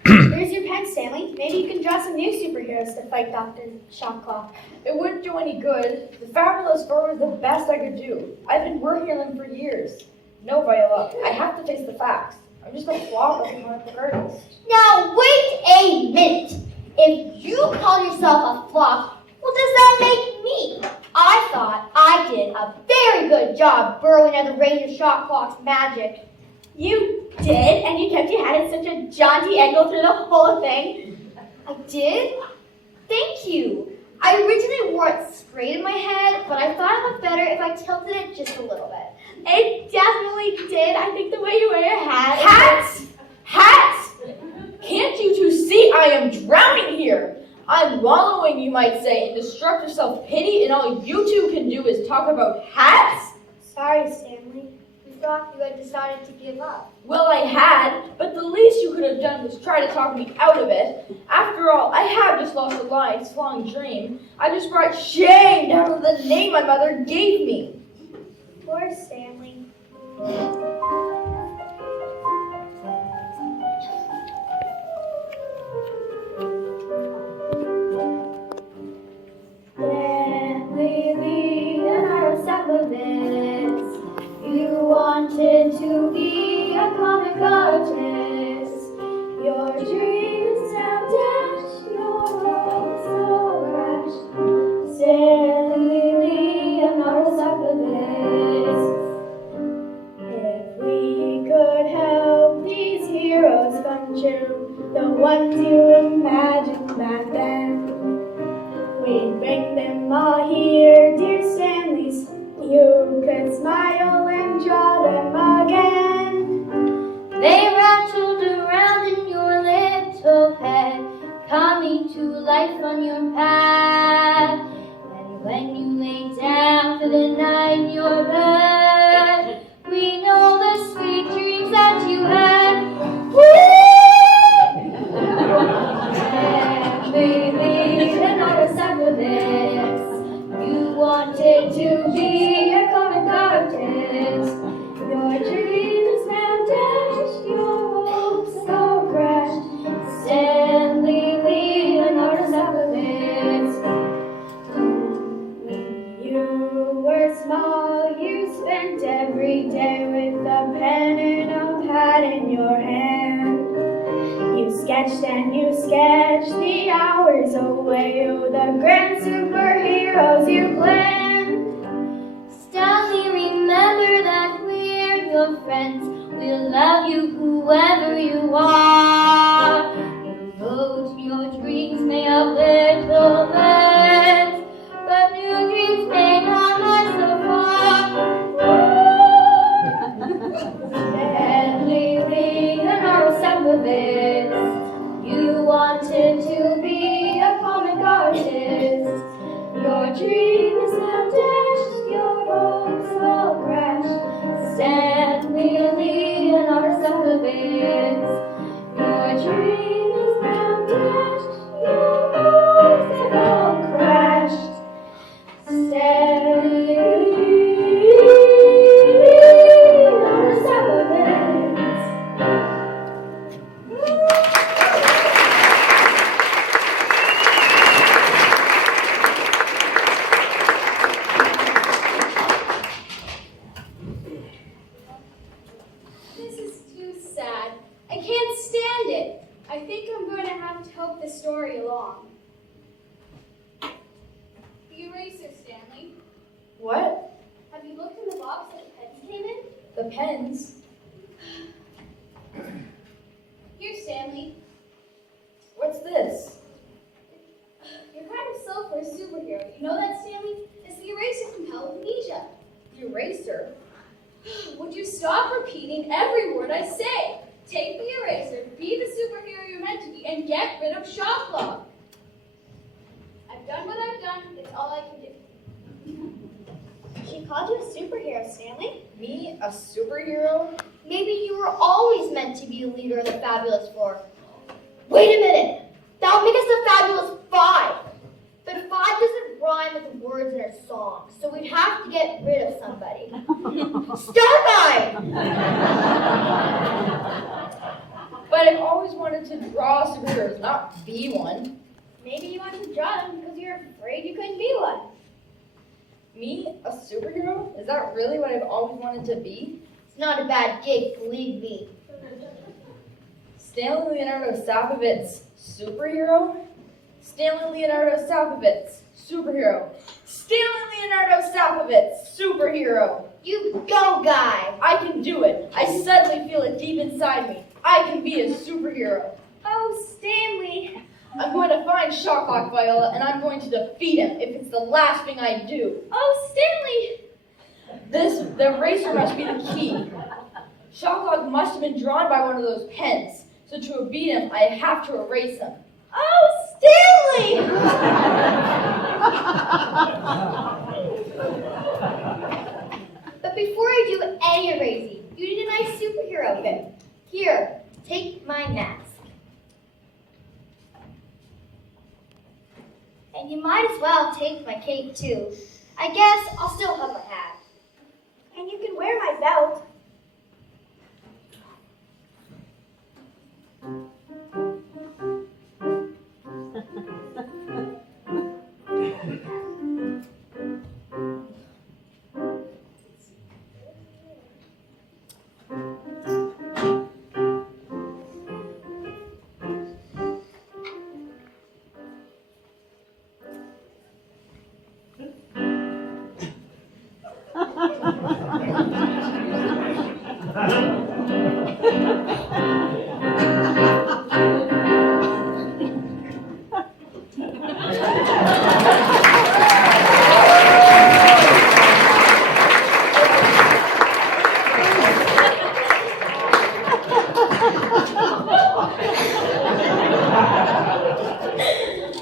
There's your pen, Stanley. Maybe you can draw some new superheroes to fight Dr. Shocklock. It wouldn't do any good. The Fabulous Four was the best I could do. I've been working on them for years. No, Viola, I have to face the facts. I'm just a flop of a comic book artist. Now, wait a minute! If you call yourself a flop, what does that make me? I thought I did a very good job burrowing under Ranger Shocklock's magic. You did? And you kept your head at such a jaunty angle through the whole thing? I did? Thank you. I originally wore it straight in my head, but I thought it looked better if I tilted it just a little bit. It definitely did. I think the way you wear your hat. Hats! Hats! Can't you two see I am drowning here? I'm wallowing, you might say, in destructive self-pity, and all you two can do is talk about hats? Sorry, Stanley. We thought you had decided to give up. Well, I had, but the least you could have done was try to talk me out of it. After all, I have just lost a lifelong dream. I just brought shame down to the name my mother gave me. Poor Stanley. You wanted to be a comic artist. Your dreams now dashed, your hopes so rash. Stanley Leonardo suffer this. If we could help these heroes come true, the ones you imagined back then, we'd bring them all here, dear Stanley's. You could smile and draw them again. They rattled around in your little head, coming to life on your path. And when you lay down for the night in your bed, we know the sweet dreams that you had. And baby, and all the time with this, you wanted to be a comic artist. Your dreams now dashed, your hopes all crashed. Stanley Leonardo Savovitz. When you were small, you spent every day with a pen and a pad in your hand. You sketched and you sketched the hours away, oh, the grand superheroes you planned. Stanley, remember that we're your friends. We'll love you whoever you are. Your roads, your dreams may have little legs, but new dreams may not lie so far. Stanley Leonardo Savovitz. You wanted to be a comic artist. Your dream is now dashed, your hopes all crashed. Stanley Leonardo Savovitz. Your think I'm going to have to help the story along. The eraser, Stanley. What? Have you looked in the box that the pens came in? The pens? Here, Stanley. What's this? You're kind of slow for a superhero. You know that, Stanley? It's the eraser from Peloponnesa. The eraser? Would you stop repeating every word I say? Take the eraser, be the superhero you're meant to be, and get rid of Shocklock. I've done what I've done. It's all I can do. She called you a superhero, Stanley. Me? A superhero? Maybe you were always meant to be a leader of the Fabulous Four. Wait a minute. That would make us the Fabulous Five. But five doesn't rhyme with the words in our song, so we'd have to get rid of somebody. Star Guy! But I've always wanted to draw superheroes, not be one. Maybe you wanted to draw them because you're afraid you couldn't be one. Me? A superhero? Is that really what I've always wanted to be? It's not a bad gig, believe me. Stanley Leonardo Sapovitz, superhero? Stanley Leonardo Sapovitz, superhero. Stanley Leonardo Sapovitz, superhero. You go, guy! I can do it. I suddenly feel it deep inside me. I can be a superhero. Oh, Stanley! I'm going to find Shocklock, Viola, and I'm going to defeat him if it's the last thing I do. Oh, Stanley! The eraser must be the key. Shocklock must have been drawn by one of those pens. So to beat him, I have to erase him. Oh, Stanley! But before I do any erasing, you need a nice superhero pick. Here, take my mask. And you might as well take my cape too. I guess I'll still have my hat. And you can wear my belt.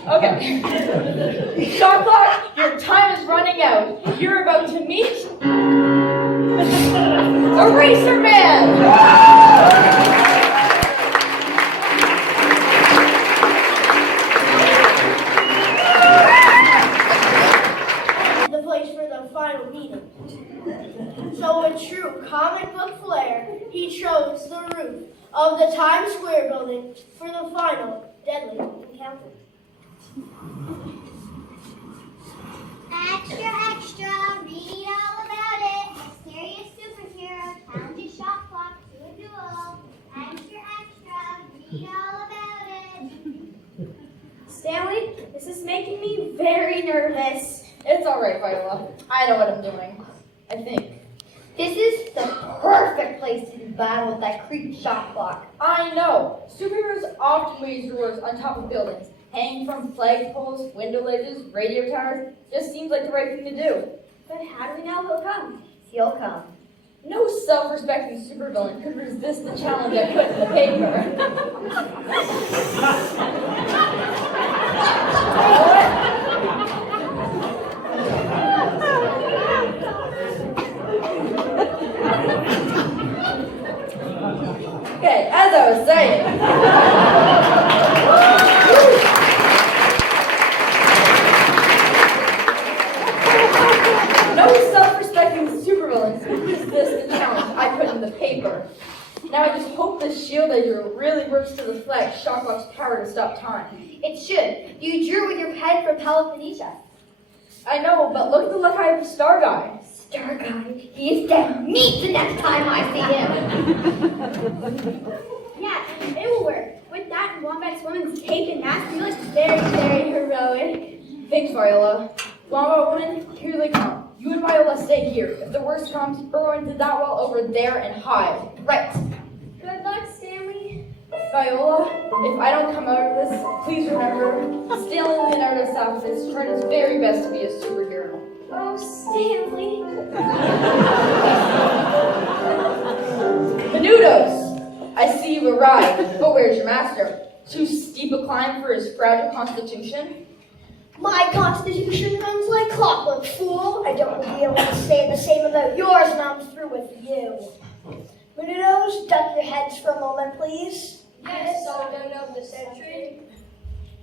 Okay. Shocklock, your time is running out. You're about to meet Eraser Man! The place for the final meeting. So with true comic book flair, he chose the roof of the Times Square building for the final deadly encounter. Extra, extra, read all about it. Mysterious superhero, talented shot clock to a duel. Extra, extra, read all about it. Stanley, this is making me very nervous. It's alright, Viola. I know what I'm doing. I think. This is the perfect place to do battle with that creep shot clock. I know. Superheroes often raise doors on top of buildings, hanging from flagpoles, window ledges, radio towers. Just seems like the right thing to do. But how do we know he'll come? He'll come. No self-respecting supervillain could resist the challenge I put in the paper. Okay, as I was saying. No self-respecting supervillains could resist the challenge I put in the paper. Now I just hope this shield I drew really works to reflect Shocklock's power to stop time. It should. You drew with your pen from Peloponnesa. I know, but look at the look I have for Star Guy. Star Guy, he is dead meat the next time I see him. Yeah, it will work. With that and Wombat woman's cake and nasty. You look very, very heroic. Thanks, Viola. Wamba woman, here they come. You and Viola stay here. If the worst comes, we're going to that wall over there and hide. Right. Good luck, Stanley. Viola, if I don't come out of this, please remember, Stanley Leonardo Salvis tried his very best to be a superhero. Oh, Stanley. Menudos! I see you've arrived, but where's your master? Too steep a climb for his fragile constitution? My constitution runs like clockwork, fool. I don't be able to say the same about yours, and I'm through with you. Menudos, duck your heads for a moment, please. Yes, Soldier of the Century.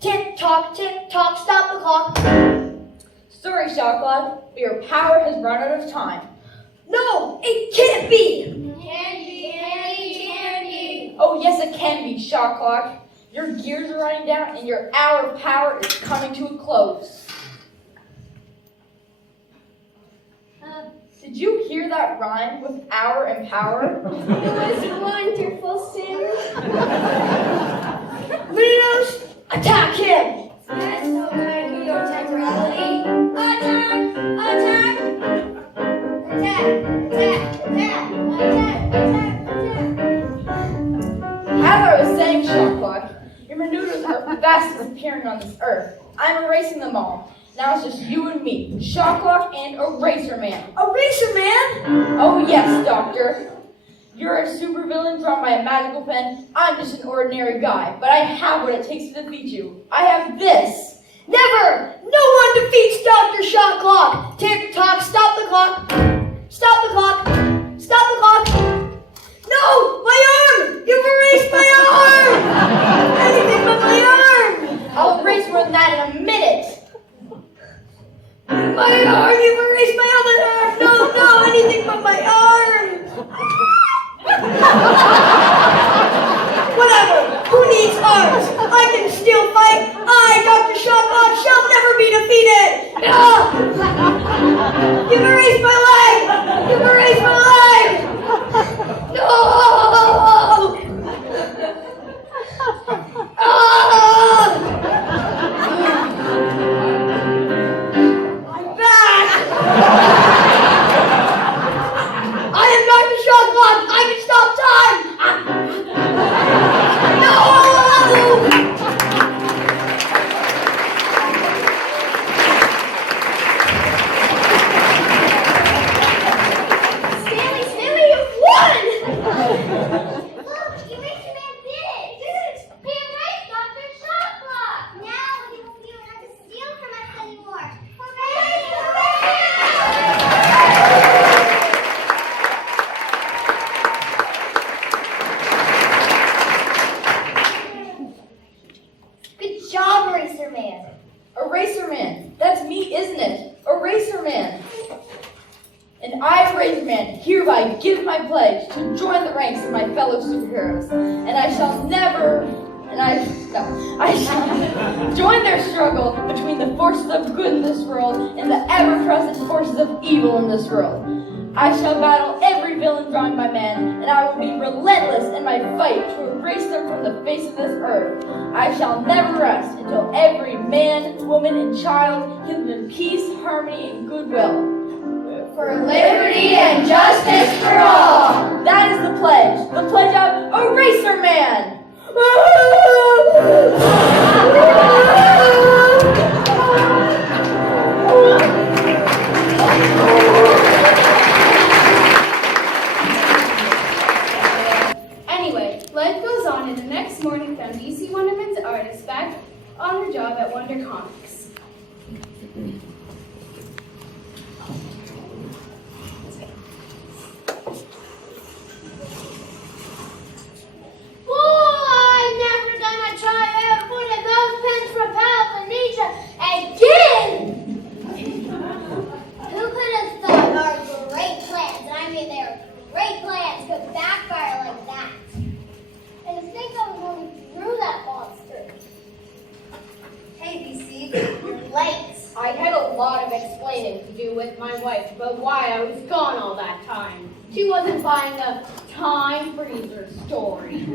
Tick tock, stop the clock. Sorry, Shocklad, but your power has run out of time. No, it can't be. Candy. Oh, yes, it can be, Shocklock. Your gears are running down, and your hour of power is coming to a close. Did you hear that rhyme with hour and power? It was wonderful, Stanley. Menudos, attack him. Yes, okay, we go temporarily. Attack! As I was saying, Shocklock, your Menudos are fast disappearing on this earth. I'm erasing them all. Now it's just you and me, Shocklock and Eraser Man. Eraser Man? Oh yes, Doctor. You're a supervillain drawn by a magical pen. I'm just an ordinary guy, but I have what it takes to defeat you. I have this. Never! No one defeats Dr. Shocklock! Tick tock, stop the clock! Stop the clock! Stop the clock! No! My arm! You've erased my arm! Anything but my arm! I'll erase more than that in a minute. My arm! You've erased my other arm! No, anything but my arm! Whatever! Who needs arms? I can still fight! I, Dr. Shocklock, shall never be defeated! You've erased my leg! You've erased my leg! No! I'm back! I am Dr. Shocklock! I can stop time! No! Stanley, you've won! Look, Eraser Man did it! He erased Dr. Shocklock! Now he won't be able to steal from us anymore. Hooray! Good job, Eraser Man. Eraser Man. That's me, isn't it? Eraser Man. And I, Eraser Man, hereby give my pledge to join the ranks of my fellow superheroes. And I shall join their struggle between the forces of good in this world and the ever-present forces of evil in this world. I shall battle every villain drawn by man, and I will be relentless in my fight to erase them from the face of this earth. I shall never rest until every man, woman, and child can live in peace, harmony, and goodwill. For liberty and justice for all. That is the pledge of Eraser Man. Anyway, life goes on, and the next morning found DC Wonderman's artist back on the job at Wonder Comics. I'm never gonna try out one of those pens from Peloponnnesia again! Who could have thought our great plans, and I mean their great plans, could backfire like that? And to think I was going through that monster. Hey, BC, you're late. I had a lot of explaining to do with my wife about why I was gone all that time. She wasn't buying a time freezer story.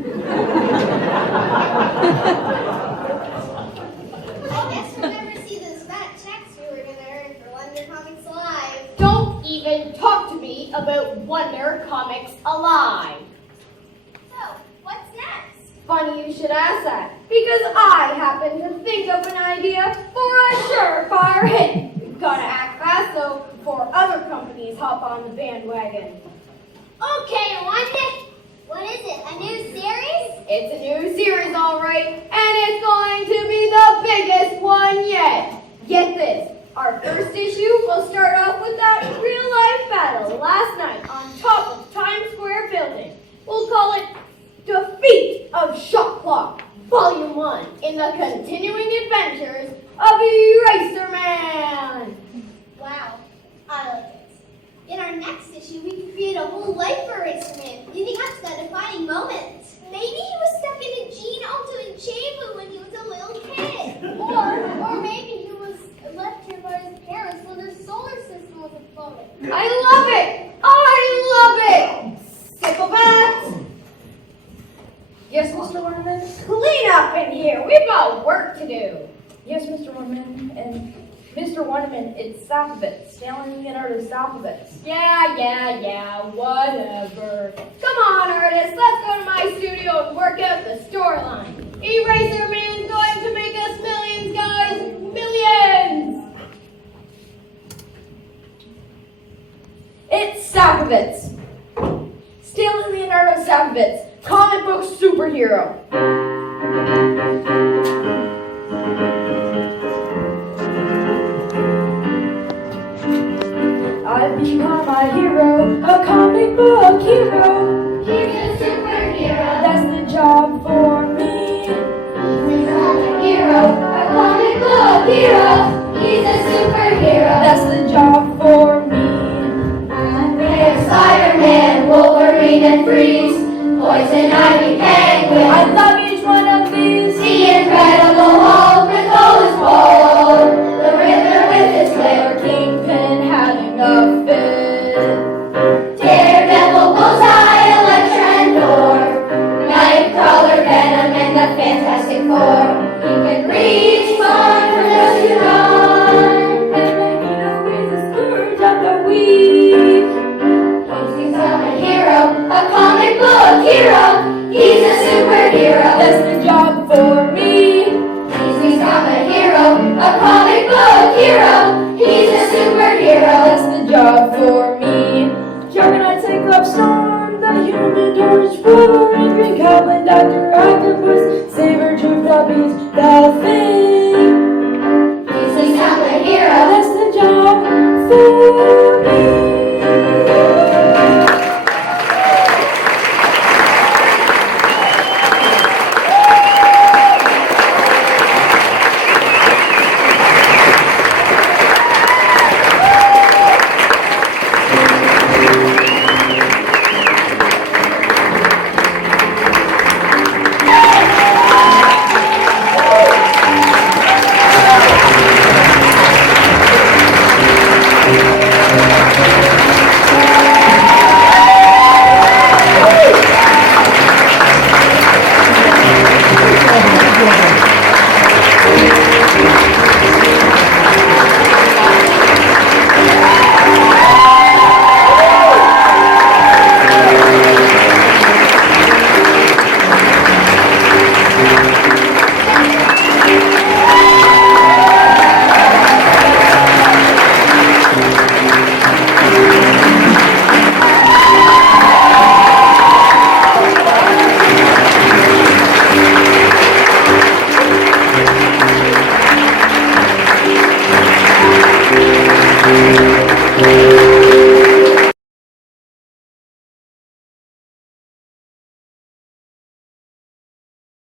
I guess we'll never see those fat checks we were gonna earn for Wonder Comics Alive. Don't even talk to me about Wonder Comics Alive. So, what's next? Funny you should ask that, because I happen to think of an idea for a surefire hit. We've got to act fast though before other companies hop on the bandwagon. Okay, Wanda. What is it? A new series? It's a new series, all right, and it's going to be the biggest one yet. Get this. Our first issue will start off with that real-life battle last night on top of Times Square building. We'll call it Defeat of Shot Clock, Volume 1, in the continuing adventures of Eraser Man. Wow, I like it. In our next issue, we can create a whole life for Eraser Man, leading up to that defining moment. Maybe he was stuck in a gene altering chamber when he was a little kid. Or maybe he was left here by his parents when their solar system was exploding. I love it! I love it! Sycophants! Yes, Mr. Wonderman? Clean up in here. We've got work to do. Yes, Mr. Wonderman. And Mr. Wonderman, it's Saphovitz. Stanley Leonardo Saphovitz. Yeah, whatever. Come on, artists, let's go to my studio and work out the storyline. Eraser Man's going to make us millions, guys! Millions! It's Saphovitz. Stanley Leonardo Saphovitz, comic book superhero. I've become a hero, a comic book hero. He's a superhero. That's the job for me. He's a hero, a comic book hero. He's a superhero. That's the job for me. There's Spider-Man, Wolverine, and Freeze. Poison Ivy, Penguin. I love each one of these. The Incredible Hulk with all his bold. The Riddler with his Or whip. Kingpin having a fit. Daredevil, Bullseye, Elektra, and Thor. Nightcrawler, Venom, and the Fantastic Four. He can reach far from those who run. And Magneto is the scourge of the weak. He's a hero, a comic book hero. He's a superhero. That's the job for me. He's not a hero, a comic book hero. He's a superhero. That's the job for me. Juggernaut, Cyclops, Storm, the Human Torch, Wolverine, Green Goblin, Dr. Octopus, Sabretooth, the Beast, the